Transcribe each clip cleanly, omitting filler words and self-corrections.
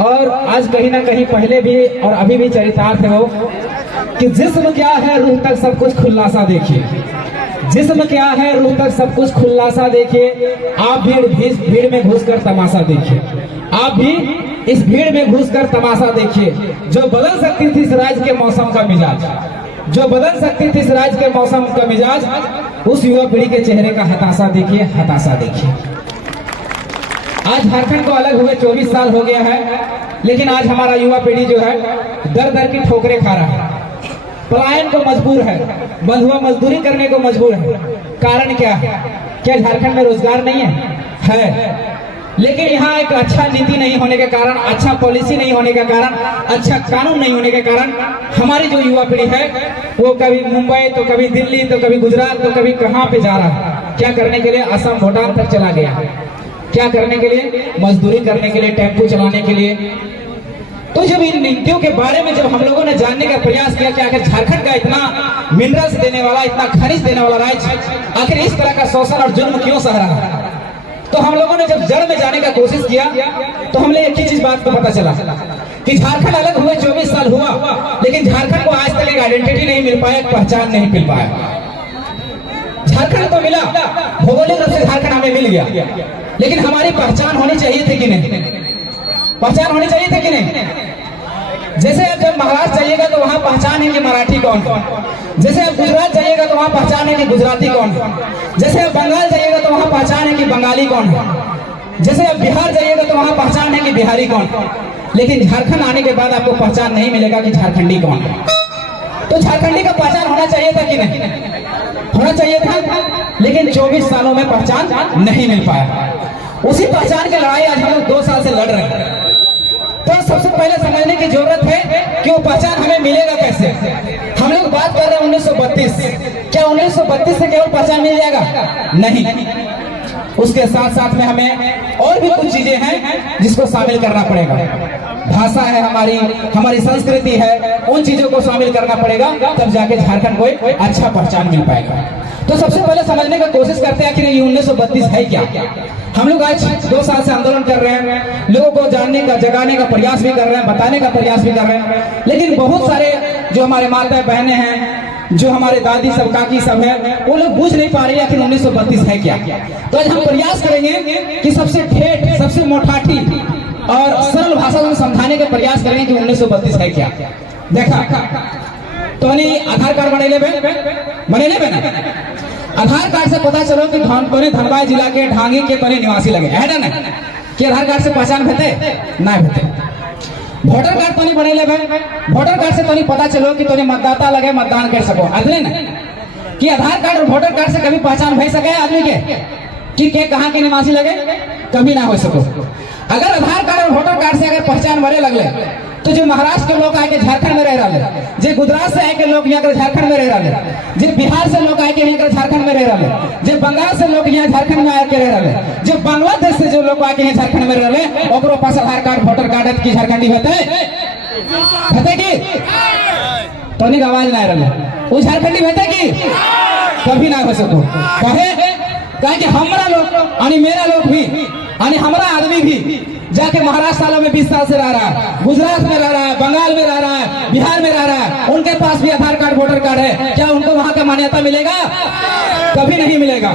और आज कहीं ना कहीं पहले भी और अभी भी चरितार्थ है वो कि जिस्म क्या है रूह तक सब कुछ खुलासा देखिए। जिस्म क्या है रूह तक सब कुछ खुलासा देखिए। आप भीड़ में घुसकर तमाशा देखिए। आप भी इस भीड़ में घुसकर तमाशा देखिए। जो बदल सकती थी इस राज्य के मौसम का मिजाज, जो बदल सकती थी इस राज्य के मौसम का मिजाज, उस युवा पीढ़ी के चेहरे का हताशा देखिए, हताशा देखिए। आज झारखंड को अलग हुए 24 साल हो गया है, लेकिन आज हमारा युवा पीढ़ी जो है दर दर की ठोकरें खा रहा है, पलायन को मजबूर है, बंधुआ मजदूरी करने को मजबूर है। कारण क्या है? क्या झारखंड में रोजगार नहीं है? लेकिन यहाँ एक अच्छा नीति नहीं होने के कारण, अच्छा पॉलिसी नहीं होने के कारण, अच्छा कानून नहीं होने के कारण हमारी जो युवा पीढ़ी है वो कभी मुंबई तो कभी दिल्ली तो कभी गुजरात तो कभी कहाँ पे जा रहा है। क्या करने के लिए? असम भूटान तक चला गया। क्या करने के लिए? मजदूरी करने के लिए, टेम्पो चलाने के लिए। तो जब इन नीतियों के बारे में जब हम लोगों ने जानने का प्रयास किया कि आखिर झारखंड का इतना मिनरल्स देने वाला, इतना खनिज देने वाला राज्य आखिर इस तरह का शोषण और जुल्म क्यों सह रहा है, तो हम लोगों ने जब जड़ में जाने का कोशिश किया तो हमने एक ही चीज बात को पता चला कि झारखंड अलग हुए 24 साल हुआ, लेकिन झारखंड को आज तक एक आइडेंटिटी नहीं मिल पाया, एक पहचान नहीं मिल पाया। झारखंड तो मिला, भौगोलिक रूप से झारखंड हमें मिल गया, लेकिन हमारी पहचान होनी चाहिए थी कि नहीं? पहचान होनी चाहिए थी कि नहीं? जैसे आप जब महाराष्ट्र जाइएगा तो वहाँ पहचान है कि मराठी कौन है। जैसे आप गुजरात जाइएगा तो वहाँ पहचान है कि गुजराती कौन है। जैसे आप बंगाल जाइएगा तो वहाँ पहचान है कि बंगाली कौन है। जैसे आप बिहार जाइएगा तो वहाँ पहचान है कि बिहारी कौन है। लेकिन झारखंड आने के बाद आपको पहचान नहीं मिलेगा कि झारखंडी कौन है। तो झारखंडी का पहचान होना चाहिए था कि नहीं? होना चाहिए था, लेकिन 24 सालों में पहचान नहीं मिल पाया। उसी पहचान की लड़ाई आज हम लोग 2 साल से लड़ रहे हैं। तो सबसे पहले समझने की जरूरत है कि वो पहचान हमें मिलेगा कैसे। हम लोग बात कर रहे हैं 1932। क्या 1932 से केवल पहचान मिल जाएगा? नहीं, उसके साथ साथ में हमें और भी कुछ चीजें हैं जिसको शामिल करना पड़ेगा। भाषा है हमारी संस्कृति है, उन चीजों को शामिल करना पड़ेगा, तब जाके झारखंड को एक अच्छा पहचान मिल पाएगा। तो सबसे पहले समझने की कोशिश करते हैं कि ये 1932 है क्या। हम लोग आज 2 साल से आंदोलन कर रहे हैं, लोगों को जानने का, जगाने का प्रयास भी कर रहे हैं, बताने का प्रयास भी कर रहे हैं, लेकिन बहुत सारे जो हमारे माता बहनें हैं, जो हमारे दादी सब, काकी सब है, वो लोग बूझ नहीं पा रहे हैं कि 1932 है क्या। तो आज हम प्रयास करेंगे कि सबसे ठेठ, सबसे मोटाठी और सरल भाषा में समझाने का प्रयास करेंगे कि 1932 है क्या। देखा तो आधार कार्ड बने ले ना, आधार कार्ड से पता चलो कि धनबाद जिला के ढांगी के तोने निवासी लगे है ना, कि आधार कार्ड से पहचान भेटे ना भेटे। वोटर कार्ड तो नहीं बने ले, वोटर कार्ड से तो नहीं पता चलो कि तोने मतदाता लगे, मतदान कर सको अदले ना, कि आधार कार्ड और वोटर कार्ड से कभी पहचान भेज सके आदमी के कहाँ के निवासी लगे, कभी ना हो सको। अगर आधार कार्ड और वोटर कार्ड से अगर पहचान बने लगले तो जो महाराष्ट्र के लोग आके झारखंड में रह रहे, जो गुजरात से आके लोग यहाँ झारखंड में रह रहे, जो बिहार से लोग आके यहाँ झारखंड में रह रहे, जो बंगाल से लोग यहाँ झारखंड में आके रह रहे, जो बांग्लादेश से जो लोग आके यहाँ झारखंड में रह रहे, ओकरो पास आधार कार्ड वोटर कार्ड की झारखंडी होते की तो नहीं आवाज ना रहे, वो झारखंडी होते की कभी ना हो सको। कहे कि हमारा लोग मेरा लोग भी हमारा आदमी भी जाके महाराष्ट्र सालों में 20 साल से रह रहा है, गुजरात में रह रहा है, बंगाल में रह रहा है, बिहार में रह रहा है, उनके पास भी आधार कार्ड वोटर कार्ड है, क्या उनको वहां का मान्यता मिलेगा? कभी नहीं मिलेगा,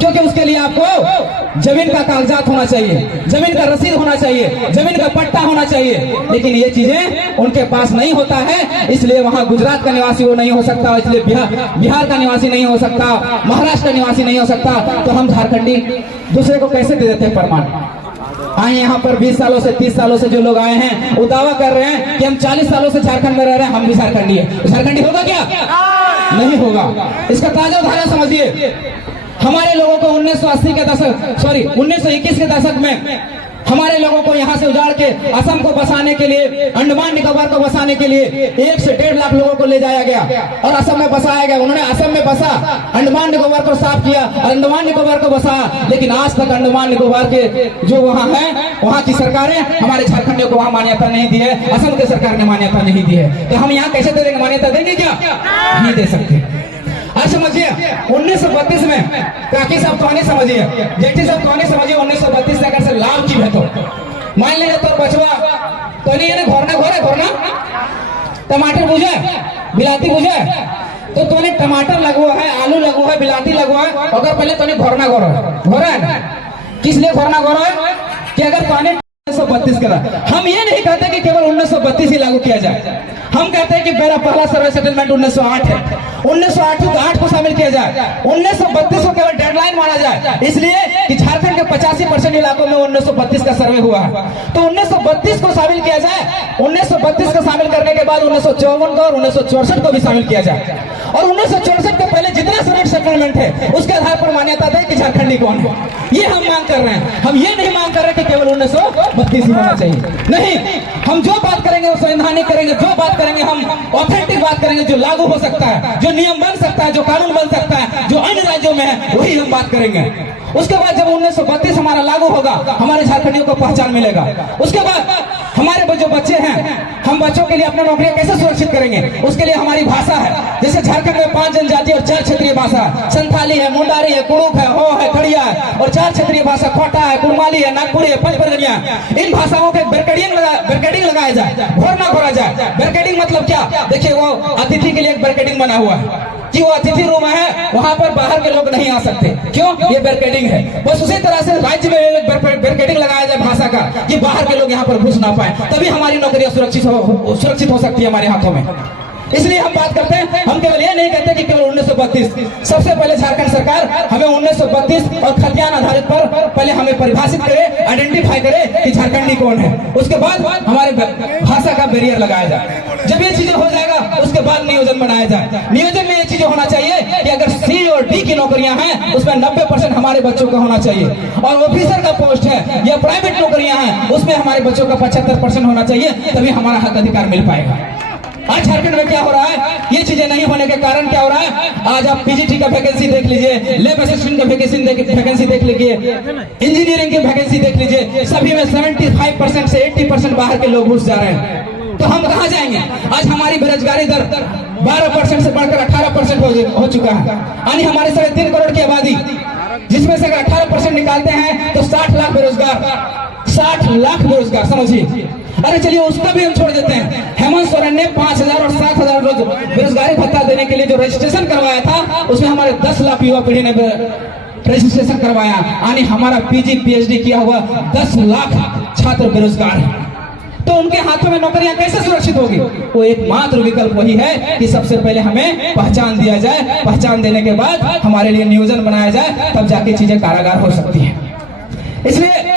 क्योंकि उसके लिए आपको जमीन का कागजात होना चाहिए, जमीन का रसीद होना चाहिए, जमीन का पट्टा होना चाहिए, लेकिन ये चीजें उनके पास नहीं होता है। इसलिए वहां गुजरात का निवासी वो नहीं हो सकता, इसलिए बिहार का निवासी नहीं हो सकता, महाराष्ट्र का निवासी नहीं हो सकता। तो हम झारखंडी दूसरे को कैसे दे देते हैं प्रमाण? आए यहाँ पर 20 सालों से 30 सालों से जो लोग आए हैं वो दावा कर रहे हैं कि हम 40 सालों से झारखंड में रह रहे हैं, हम भी झारखंडी है। झारखंडी होगा क्या? नहीं होगा। इसका ताजा उदाहरण समझिए, हमारे लोगों को 1980 के दशक 1921 के दशक में हमारे लोगों को यहाँ से उजाड़ के असम को बसाने के लिए, अंडमान निकोबार को बसाने के लिए 1 से 1.5 लाख लोगों को ले जाया गया और असम में बसाया गया। उन्होंने असम में बसा, अंडमान निकोबार को साफ किया, अंडमान निकोबार को बसा, लेकिन आज तक अंडमान निकोबार के जो वहाँ है, वहाँ की सरकारें हमारे झारखंडियों को वहाँ मान्यता नहीं दी है, असम की सरकार ने मान्यता नहीं दी है। तो हम यहाँ कैसे दे देंगे? मान्यता देंगे क्या? नहीं दे सकते। आज समझिए 1932 में काकी साहब तो समझिए, जेठी साहब तो समझिए 1932 से अगर से लाभ की है तो मान लीजिए नहीं है ना घोरना टमाटर बुझे बिलाती बुझे तो तूने टमाटर लगवा है, आलू लगवा है, बिलाती लगवा है, अगर पहले तूने घोरा है ना। किस लिए घोरा है कि अगर तूने 1932 करा, हम ये नहीं कहते कि केवल 1932 ही लागू किया जाए, हम कहते हैं कि मेरा पहला सर्वे सेटलमेंट 1908 है, 1908 को शामिल किया जाए, 1932 को केवल डेडलाइन माना जाए, इसलिए कि झारखंड के 85% इलाकों में 1932 का सर्वे हुआ है, तो 1932 को शामिल किया जाए। 1932 को शामिल करने के बाद 1954 को और 1964 को भी शामिल किया जाए, और 1964 के पहले जितना सर्वे सेटलमेंट है उसके आधार पर मान्यता दे कि झारखंडी कौन है। ये हम मांग कर रहे हैं, हम ये नहीं मांग कर रहे कि केवल 1932 ही होना चाहिए, नहीं, हम जो बात करेंगे वो संवैधानिक करेंगे, जो बात करेंगे हम ऑथेंटिक बात करेंगे, जो लागू हो सकता है, जो नियम बन सकता है, जो कानून बन सकता है, जो अन्य राज्यों में है वही हम बात करेंगे। उसके बाद जब 1932 हमारा लागू होगा, हमारे झारखंडियों को पहचान मिलेगा। उसके बाद हमारे जो बच्चे हैं, हम बच्चों के लिए अपना नौकरियां कैसे सुरक्षित करेंगे, उसके लिए हमारी भाषा है। जैसे झारखंड में 5 जनजाति और 4 क्षेत्रीय भाषा, संथाली है, मुंडारी है, कुड़ुक है, हो है, खड़िया है, और 4 क्षेत्रीय भाषा खोटा है, कुड़माली है, नागपुरी है, पंचबर्गनिया। इन भाषाओं के बैरिकेडिंग लगाया जाए, घोरा जाए। बैरिकेडिंग मतलब क्या, देखिए वो अतिथि के लिए एक बैरिकेडिंग बना हुआ है कि वो अतिथि रूम है, वहां पर बाहर के लोग नहीं आ सकते, क्यों, ये बैरिकेडिंग है। बस उसी तरह से राज्य में बैरिकेडिंग लगाया जाए भाषा का कि बाहर के लोग यहाँ पर घुस ना पाए, तभी हमारी नौकरियां सुरक्षित हो सकती है हमारे हाथों में। इसलिए हम बात करते हैं, हम केवल ये नहीं कहते कि केवल 1932, सबसे पहले झारखंड सरकार हमें 1932 और खतियान आधारित पर पहले हमें परिभाषित करे, आइडेंटिफाई करे कि झारखंडी कौन है, उसके बाद हमारे भाषा का बैरियर लगाया जाए। जब ये चीजें हो जाएगा उसके बाद नियोजन बनाया जाए। नियोजन में ये चीजें होना चाहिए कि अगर C और D की नौकरियां हैं उसमें 90% हमारे बच्चों का होना चाहिए, और ऑफिसर का पोस्ट है या प्राइवेट नौकरियां हैं उसमें हमारे बच्चों का 75% होना चाहिए, तभी हमारा हक अधिकार मिल पाएगा। आज झारखंड में क्या हो रहा है, ये चीजें नहीं होने के कारण क्या हो रहा है, आज आप पीजीटी का वैकेंसी देख लीजिए, लैब असिस्टेंट का वैकेंसी देख लीजिए, इंजीनियरिंग की वैकेंसी देख लीजिए, सभी में 75% से 80% बाहर के लोग घुस जा रहे हैं। तो हम कहाँ जाएंगे? आज हमारी बेरोजगारी दर 12% से बढ़कर 18% हो चुका है, यानी हमारे 3.5 करोड़ की आबादी, जिसमें से अगर 18% निकालते हैं तो 60 लाख बेरोजगार, समझिए। अरे चलिए उसका भी हम छोड़ देते हैं। हेमंत सोरेन ने 5,000 और 7,000 रोज बेरोजगारी भत्ता देने के लिए जो रजिस्ट्रेशन करवाया था, उसमें हमारे 10 लाख युवा पीढ़ी ने रजिस्ट्रेशन करवाया, यानी हमारा पीजी पीएचडी किया हुआ 10 लाख छात्र बेरोजगार है। तो उनके हाथों में नौकरियां कैसे सुरक्षित होगी? वो एकमात्र विकल्प वही है कि सबसे पहले हमें पहचान दिया जाए, पहचान देने के बाद हमारे लिए नियोजन बनाया जाए, तब जाके चीजें कारागार हो सकती है। इसलिए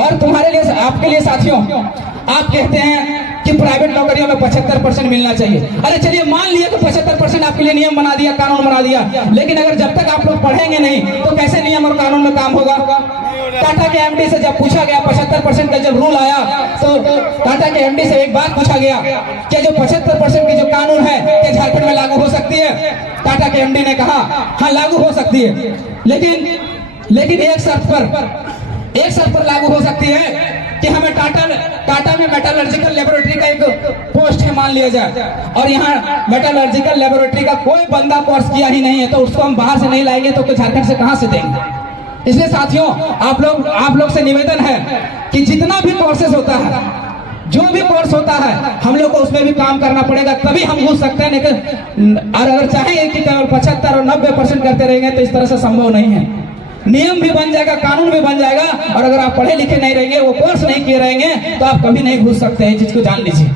और तुम्हारे लिए, आपके लिए साथियों, आप कहते हैं कि प्राइवेट नौकरियों में 75% मिलना चाहिए। अरे चलिए मान लिया कि 75% आपके लिए नियम बना दिया, कानून बना दिया, लेकिन अगर जब तक आप लोग पढ़ेंगे नहीं तो कैसे नियम और कानून में काम होगा? टाटा के एमडी से जब पूछा गया 75% का जब रूल आया, तो टाटा के एमडी से एक बात पूछा गया कि जो 75% की जो कानून है क्या झारखंड में लागू हो सकती है? टाटा के एमडी ने कहा हाँ लागू हो सकती है, लेकिन एक शर्त पर लागू हो सकती है कि हमें टाटा में मेटलर्जिकल लेबोरेटरी का एक पोस्ट है मान लिया जाए, और यहाँ मेटलर्जिकल लेबोरेटरी का कोई बंदा कोर्स किया ही नहीं है, तो उसको हम बाहर से नहीं लाएंगे तो झारखंड से कहां से देंगे? इसलिए साथियों, आप लोग से निवेदन है कि जितना भी कोर्सेज होता है, जो भी कोर्स होता है, हम लोग को उसमें भी काम करना पड़ेगा, तभी हम घुस सकते हैं। लेकिन अगर चाहेंगे कि केवल 75 और 90% करते रहेंगे तो इस तरह से संभव नहीं है। नियम भी बन जाएगा, कानून भी बन जाएगा, और अगर आप पढ़े लिखे नहीं रहेंगे, वो कोर्स नहीं किए रहेंगे, तो आप कभी नहीं घुस सकते हैं, चीज को जान लीजिए।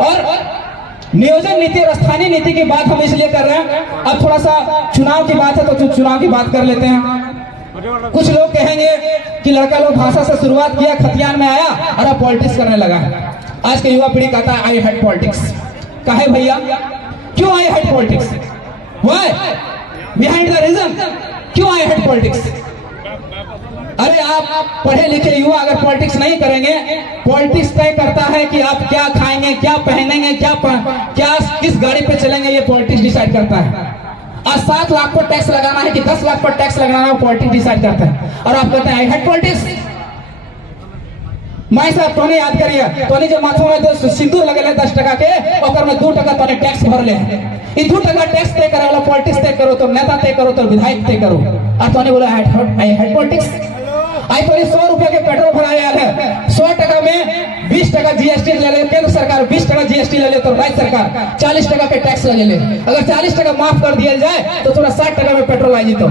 और नियोजन नीति और स्थानीय नीति की बात हम इसलिए कर रहे हैं, अब थोड़ा सा चुनाव की बात है तो चुनाव की बात कर लेते हैं। कुछ लोग कहेंगे कि लड़का लोग भाषा से शुरुआत किया, खतियान में आया और अब पॉलिटिक्स करने लगा। आज के युवा पीढ़ी कहता है आई हेट पॉलिटिक्स। काहे भैया, क्यों I hate politics? Why? Behind the reason, क्यों आई हेट पॉलिटिक्स? अरे आप पढ़े लिखे युवा अगर पॉलिटिक्स नहीं करेंगे, पॉलिटिक्स तय करता है कि आप क्या खाएंगे, क्या पहनेंगे, क्या किस गाड़ी पे चलेंगे, ये पॉलिटिक्स डिसाइड करता है। आज 7 लाख पर टैक्स लगाना है कि 10 लाख पर टैक्स लगाना है, पॉलिटिक्स डिसाइड करता है, और आप कहते हैं आई हेट पॉलिटिक्स। माई साहब तो याद करिए, तो जो माथों में सिंदूर लगे 10 टका के, और में 2 टका तो टैक्स भर ले, 2 टका टैक्स तय करे वाला पॉलिटिक्स तय करो, तो नेता तय करो, तो विधायक तय करो, और तो बोला आई हेट पॉलिटिक्स। आई तो 100 रुपए के पेट्रोल भराया है, 100 टका में 20 टका जीएसटी ले ले, केंद्र सरकार 20% जीएसटी ले ले तो राज्य सरकार 40% पे टैक्स लगे ले। अगर 40% माफ कर दिया जाए तो थोड़ा 60% में पेट्रोल आई तो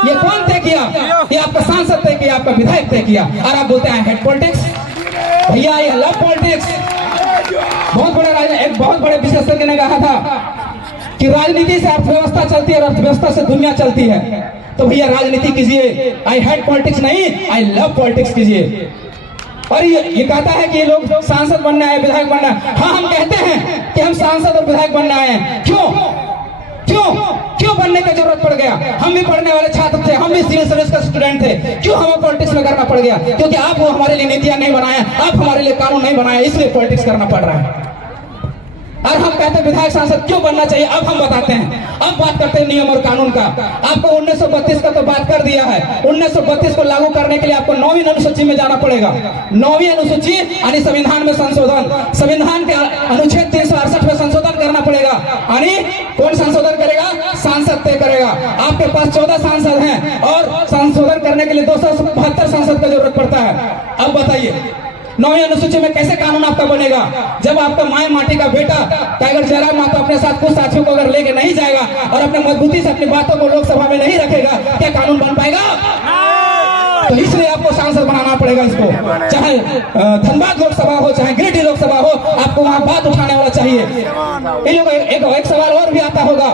ये कौन तय किया? ये आपका सांसद तय किया, आपका विधायक तय किया, और आप बोलते हैं हेड पॉलिटिक्स। भैया ये लव पॉलिटिक्स। एक बहुत बड़े विशेषज्ञ ने कहा था कि राजनीति से अर्थव्यवस्था चलती है और अर्थव्यवस्था से दुनिया चलती है। तो भैया राजनीति कीजिए, आई हेड पॉलिटिक्स नहीं, आई लव पॉलिटिक्स कीजिए। और ये कहता है कि ये लोग सांसद बनने आए, विधायक बनना है। हाँ, हम कहते हैं कि हम सांसद और विधायक बनने आए हैं। क्यों क्यों क्यों बनने की जरूरत पड़ गया? हम भी पढ़ने वाले छात्र थे, हम भी सिविल सर्विस का स्टूडेंट थे। क्यों हमें पॉलिटिक्स में करना पड़ गया? क्योंकि आप वो हमारे लिए नीतियां नहीं बनाया, आप हमारे लिए कानून नहीं बनाया, इसलिए पॉलिटिक्स करना पड़ रहा है। और हम कहते हैं विधायक सांसद क्यों बनना चाहिए, अब हम बताते हैं। अब बात करते हैं नियम और कानून का। आपको 1932 का तो बात कर दिया है। 1932 को लागू करने के लिए आपको 9वीं अनुसूची में जाना पड़ेगा। 9वीं अनुसूची यानी संविधान में संशोधन, संविधान के अनुच्छेद 368 में संशोधन करना पड़ेगा। यानी कौन संशोधन करेगा? सांसद तय करेगा। आपके पास 14 सांसद हैं और संशोधन करने के लिए 272 सांसद की जरूरत पड़ता है। अब बताइए 9वीं अनुसूची में कैसे कानून आपका बनेगा? जब आपका माय माटी का बेटा टाइगर जयराम माता अपने साथ कुछ साथियों को अगर लेके नहीं जाएगा और अपने मजबूती से अपनी बातों को लोकसभा में नहीं रखेगा, क्या कानून बन पाएगा? तो इसलिए आपको सांसद बनाना पड़ेगा इसको। चाहे धनबाद लोकसभा हो, चाहे गिरिडीह लोकसभा हो, आपको वहां बात उठाने वाला चाहिए। ये लोग एक सवाल और भी आता होगा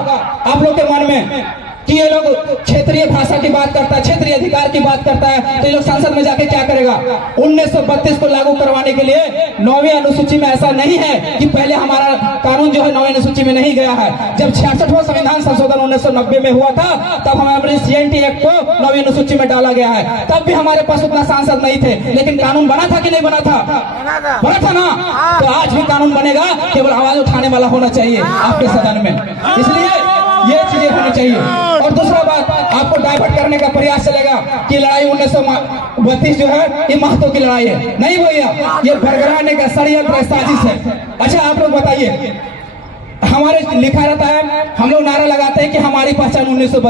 आप लोग के मन में कि ये लोग क्षेत्रीय भाषा की बात करता है, क्षेत्रीय अधिकार की बात करता है, तो ये लोग संसद में जाके क्या करेगा? 1932 को लागू करवाने के लिए 9वीं अनुसूची में ऐसा नहीं है कि पहले हमारा कानून जो है 9वीं अनुसूची में नहीं गया है। जब 66वां संविधान संशोधन 1990 में हुआ था, तब हमारे CNT एक्ट को 9वीं अनुसूची में डाला गया है। तब भी हमारे पास उतना सांसद नहीं थे, लेकिन कानून बना था कि नहीं बना था? बना था ना। तो आज भी कानून बनेगा, केवल आवाज उठाने वाला होना चाहिए आपके सदन में। इसलिए ये चीजें होनी चाहिए। और दूसरा बात, आपको डाइवर्ट करने का प्रयास चलेगा कि लड़ाई 1932 जो है ये महतो की लड़ाई है। नहीं भैया, ये भरगराने का षड्यंत्र साजिश है। अच्छा आप लोग बताइए, हमारे लिखा रहता है, हम लोग नारा लगाते हैं कि हमारी पहचान 1932